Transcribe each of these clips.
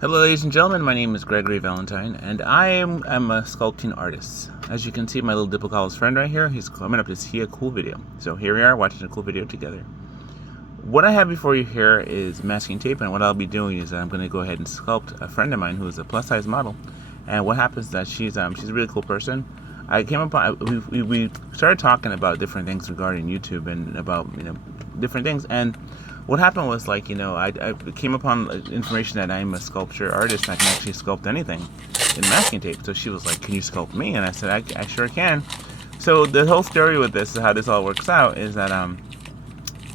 Hello, ladies and gentlemen. My name is Gregory Valentine, and I'm a sculpting artist. As you can see, my little Diplocal's friend right here, he's coming up to see a cool video. So here we are watching a cool video together. What I have before you here is masking tape, and what I'll be doing is I'm going to go ahead and sculpt a friend of mine who is a plus-size model. And what happens is that she's a really cool person. I came upon we started talking about different things regarding YouTube and about different things. And what happened was I came upon information that I'm a sculpture artist and I can actually sculpt anything in masking tape. So she was like, "Can you sculpt me?" And I said, "I sure can." So the whole story with this, how this all works out, is that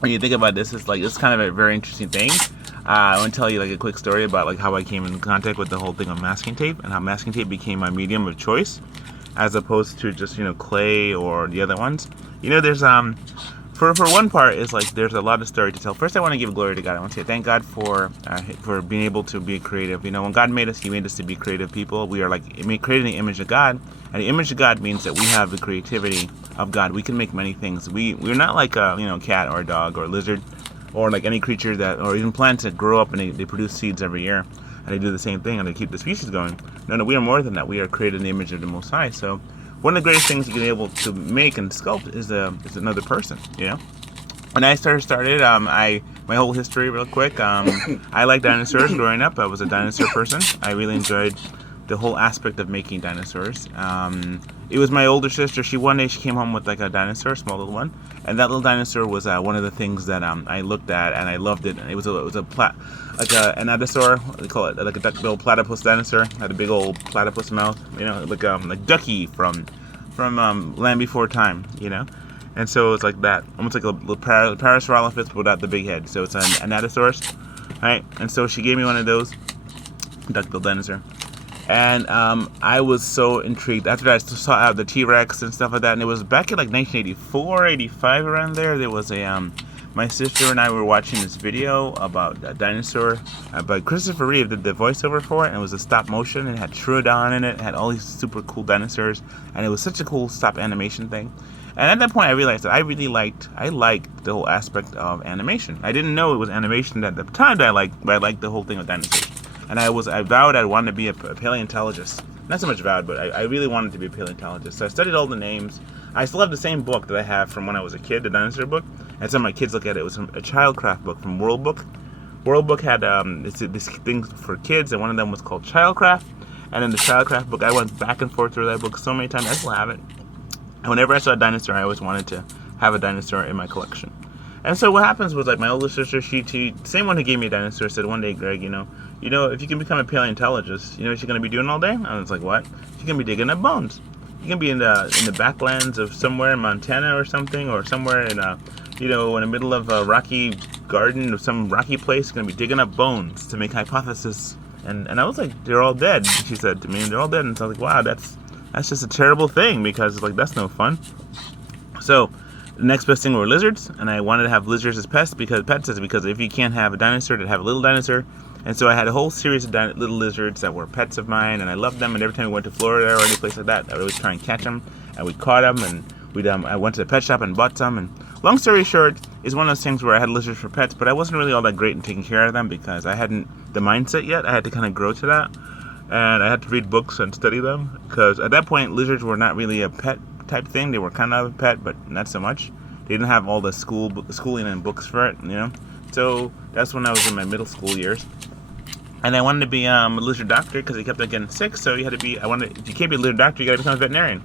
when you think about this, it's kind of a very interesting thing. I want to tell you a quick story about how I came in contact with the whole thing of masking tape and how masking tape became my medium of choice, as opposed to just clay or the other ones. There's for one part is there's a lot of story to tell. First, I want to give glory to God. I want to say thank God for being able to be creative. When God made us, He made us to be creative people. We are created in the image of God, and the image of God means that we have the creativity of God. We can make many things. We're not like a cat or a dog or a lizard or like any creature or even plants that grow up and they produce seeds every year and they do the same thing and they keep the species going. No, we are more than that. We are created in the image of the Most High. So one of the greatest things you can be able to make and sculpt is another person. When I started, my whole history real quick. I liked dinosaurs growing up. I was a dinosaur person. I really enjoyed the whole aspect of making dinosaurs. It was my older sister. One day she came home with a dinosaur, small little one, and that little dinosaur was one of the things that I looked at and I loved it. It was an anatosaur. They call it like a duck-billed platypus dinosaur. Had a big old platypus mouth. Like Ducky from Land Before Time. And so it's like that, almost like a little Parasaurolophus without the big head. So it's an anatosaurus, right? And so she gave me one of those, duck-billed dinosaur. And I was so intrigued. After that, I saw the T-Rex and stuff like that. And it was back in 1984, 85, around there. There was my sister and I were watching this video about a dinosaur. But Christopher Reeve did the voiceover for it. And it was a stop motion. And it had Troodon in it. It had all these super cool dinosaurs. And it was such a cool stop animation thing. And at that point, I realized that I liked the whole aspect of animation. I didn't know it was animation at the time that I liked, but I liked the whole thing of dinosaurs. And I vowed I wanted to be a paleontologist. Not so much vowed, but I really wanted to be a paleontologist. So I studied all the names. I still have the same book that I have from when I was a kid, the dinosaur book. And some of my kids look at it. It was a childcraft book from World Book. World Book had this thing for kids, and one of them was called Childcraft. And in the Childcraft book, I went back and forth through that book so many times. I still have it. And whenever I saw a dinosaur, I always wanted to have a dinosaur in my collection. And so what happens was my older sister, she same one who gave me a dinosaur, said one day, "Greg, if you can become a paleontologist, you know what you're gonna be doing all day?" And I was like, "What?" "You're gonna be digging up bones. You're gonna be in the backlands of somewhere in Montana or something, or somewhere in in the middle of a rocky garden or some rocky place. You're gonna be digging up bones to make hypothesis." And I was like, "They're all dead," she said to me, "and they're all dead." And so I was like, "Wow, that's just a terrible thing, because that's no fun." So the next best thing were lizards, and I wanted to have lizards as pets because if you can't have a dinosaur, to have a little dinosaur. And so I had a whole series of little lizards that were pets of mine, and I loved them. And every time we went to Florida or any place like that, I would always try and catch them, and we caught them, and I went to the pet shop and bought some. And long story short, is one of those things where I had lizards for pets, but I wasn't really all that great in taking care of them because I hadn't the mindset yet. I had to kind of grow to that, and I had to read books and study them, because at that point lizards were not really a pet type thing. They were kind of a pet, but not so much. They didn't have all the schooling and books for it, So that's when I was in my middle school years, and I wanted to be a lizard doctor because they kept on getting sick. So you had to be. If you can't be a lizard doctor, you got to become a veterinarian.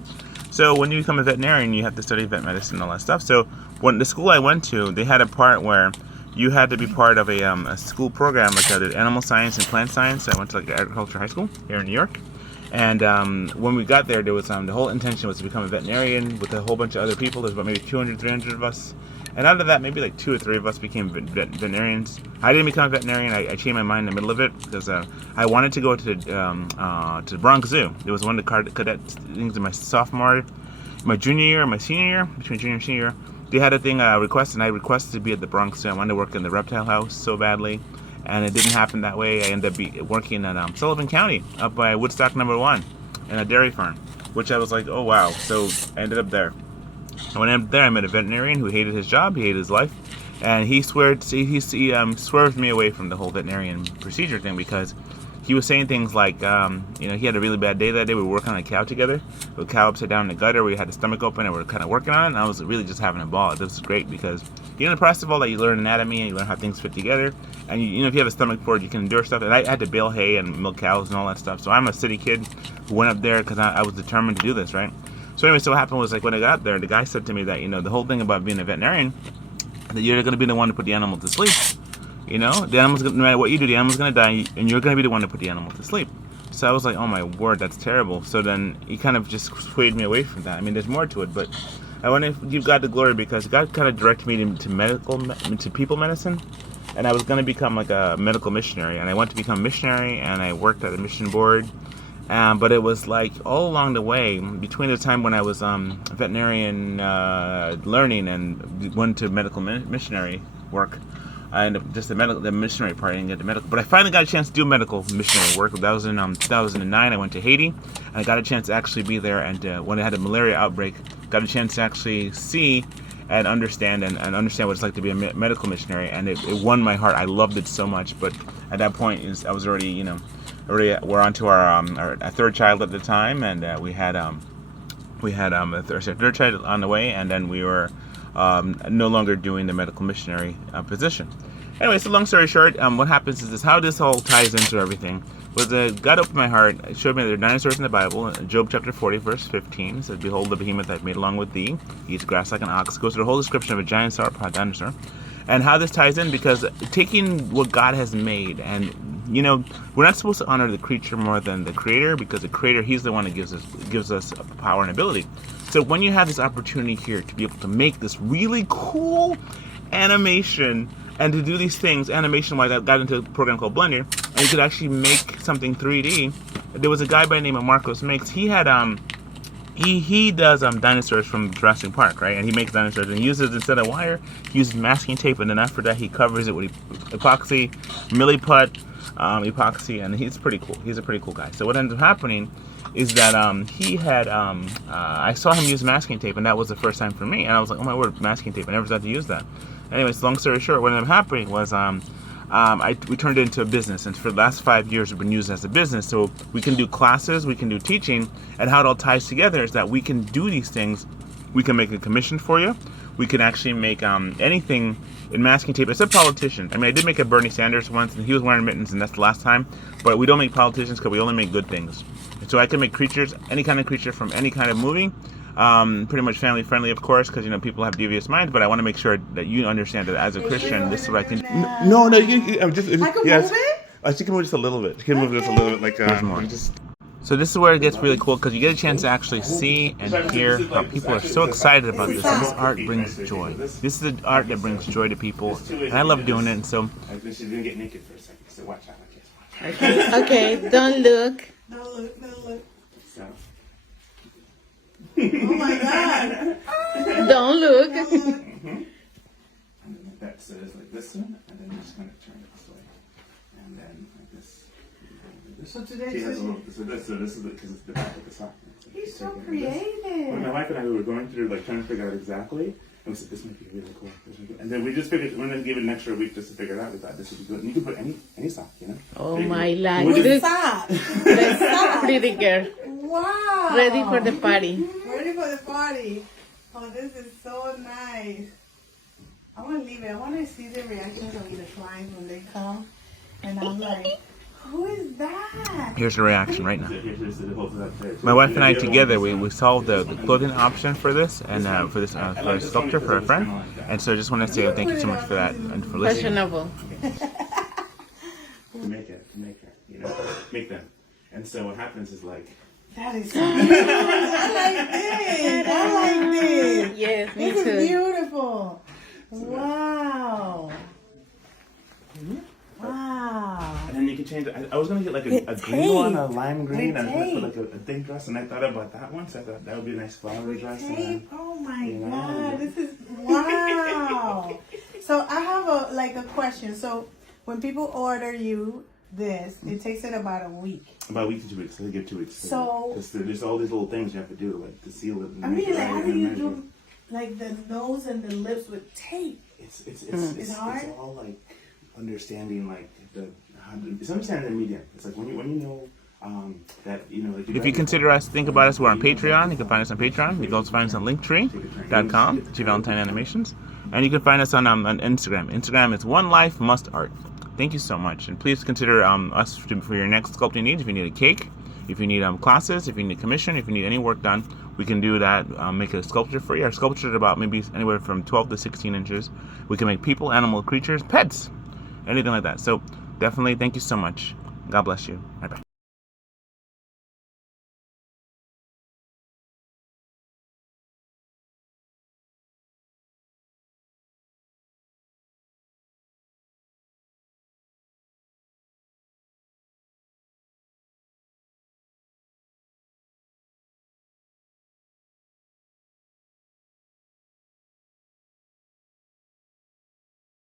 So when you become a veterinarian, you have to study vet medicine and all that stuff. So when the school I went to, they had a part where you had to be part of a school program, like I did animal science and plant science. I went to agriculture high school here in New York. And when we got there was the whole intention was to become a veterinarian with a whole bunch of other people. There's about maybe 200, 300 of us. And out of that, maybe 2 or 3 of us became veterinarians. I didn't become a veterinarian. I changed my mind in the middle of it because I wanted to go to the Bronx Zoo. There was one of the cadet things in my junior year, my senior year, between junior and senior year. They had a thing request, and I requested to be at the Bronx Zoo. I wanted to work in the reptile house so badly. And it didn't happen that way. I ended up working at Sullivan County, up by Woodstock number 1, in a dairy farm, which I was like, oh wow. So I ended up there. And when I ended up there, I met a veterinarian who hated his job, he hated his life, and he swerved me away from the whole veterinarian procedure thing because he was saying things like, he had a really bad day that day. We were working on a cow together. The cow upside down in the gutter. We had the stomach open, and we were kind of working on it. And I was really just having a ball. This was great because, in the process of all that, you learn anatomy and you learn how things fit together. And if you have a stomach for it, you can endure stuff. And I had to bale hay and milk cows and all that stuff. So I'm a city kid who went up there because I was determined to do this, right? So anyway, so what happened was when I got there, the guy said to me that the whole thing about being a veterinarian, that you're going to be the one to put the animal to sleep. The animal's no matter what you do, the animal's going to die, and you're going to be the one to put the animal to sleep. So I was like, oh my word, that's terrible. So then he kind of just swayed me away from that. I mean, there's more to it, but I want to give God the glory because God kind of directed me to people medicine, and I was going to become like a medical missionary, and I went to become a missionary, and I worked at a mission board. But it was like all along the way, between the time when I was veterinarian learning and went to medical missionary work, and just the missionary part, I didn't get the medical. But I finally got a chance to do medical missionary work. That was in 2009. I went to Haiti, and I got a chance to actually be there. And when I had a malaria outbreak, got a chance to actually see and understand what it's like to be a medical missionary. And it won my heart. I loved it so much. But at that point, I was already, we're on to our third child at the time, and we had a third child on the way, and then we were no longer doing the medical missionary position. Anyway, so long story short, what happens is how this all ties into everything was God opened my heart. It showed me there are dinosaurs in the Bible. Job chapter 40, verse 15 says, "Behold, the behemoth I've made along with thee. He eats grass like an ox." Goes through the whole description of a giant sauropod dinosaur. And how this ties in, because taking what God has made, and we're not supposed to honor the creature more than the creator, because the creator, he's the one that gives us power and ability. So when you have this opportunity here to be able to make this really cool animation and to do these things animation-wise, I got into a program called Blender, and you could actually make something 3D. There was a guy by the name of Marcos Makes. He had He does dinosaurs from Jurassic Park, right? And he makes dinosaurs, and he uses, instead of wire, he uses masking tape, and then after that he covers it with epoxy, milliput, epoxy, and he's pretty cool. He's a pretty cool guy. So what ended up happening is that he had, I saw him use masking tape, and that was the first time for me, and I was like, oh my word, masking tape, I never thought to use that. Anyways, long story short, what ended up happening was we turned it into a business, and for the last 5 years we've been used as a business. So we can do classes, we can do teaching, and how it all ties together is that we can do these things. We can make a commission for you. We can actually make anything in masking tape. It's a politician. I mean, I did make a Bernie Sanders once, and he was wearing mittens, and that's the last time. But we don't make politicians because we only make good things. And so I can make creatures, any kind of creature from any kind of movie. Pretty much family friendly, of course, because people have devious minds. But I want to make sure that you understand that as a Christian, this is what I can. No, I'm just. I can move it. I think you can move just a little bit. You can move just a little bit, like more. So this is where it gets really cool, because you get a chance to actually see and hear how people are so excited about this. And this art brings joy. This is the art that brings joy to people, and I love doing it. And so. She didn't get naked for a second, so watch out. Okay, don't look. Don't look. So. Oh my God! Don't look. Mm-hmm. And then like that, so it's like this one, and then you just kind of turn it this way, and then like this. So today, this is because it's the back of the sock. He's so creative. When my wife and I were going through trying to figure out exactly, and we said this might be really cool. And then we just figured we're gonna give it an extra week just to figure it out. We thought this would be good. And you can put any sock, Oh my life! With sock. The sock. Pretty girl. Wow. Ready for the party. Ready for the party. Oh, this is so nice. I want to leave it. I want to see the reactions of the clients when they come. And I'm like, who is that? Here's the reaction right now. My wife and I together, we solved the clothing option for this, and for a sculptor, for a friend. And so I just want to say thank you so much for that and for listening. Fashionable. To make it, make them. And so what happens is that is so beautiful. I like this. Yes, me this too. Is beautiful. Wow. Wow. And then you can change it. I was going to get a green one, a lime green, and put a thin dress. And I thought about that one, so I thought that would be a nice flowery dress. Tape. Oh my God. This is, wow. So I have a question. So when people order you this, it takes it about a week. About a week to 2 weeks. So they get 2 weeks. So there's all these little things you have to do, to seal it. I mean, how do you do the nose and the lips with tape? It's hard. It's all understanding like it's understanding the medium. It's like when you know that like If you consider us, think about us, we're on Patreon. You can find us on Patreon. You can also find us on linktree.com, G Valentine Animations. And you can find us on Instagram. Instagram is One Life Must Art. Thank you so much. And please consider us for your next sculpting needs. If you need a cake, if you need classes, if you need a commission, if you need any work done, we can do that. Make a sculpture for you. Our sculpture is about maybe anywhere from 12 to 16 inches. We can make people, animal, creatures, pets, anything like that. So definitely thank you so much. God bless you. Bye-bye.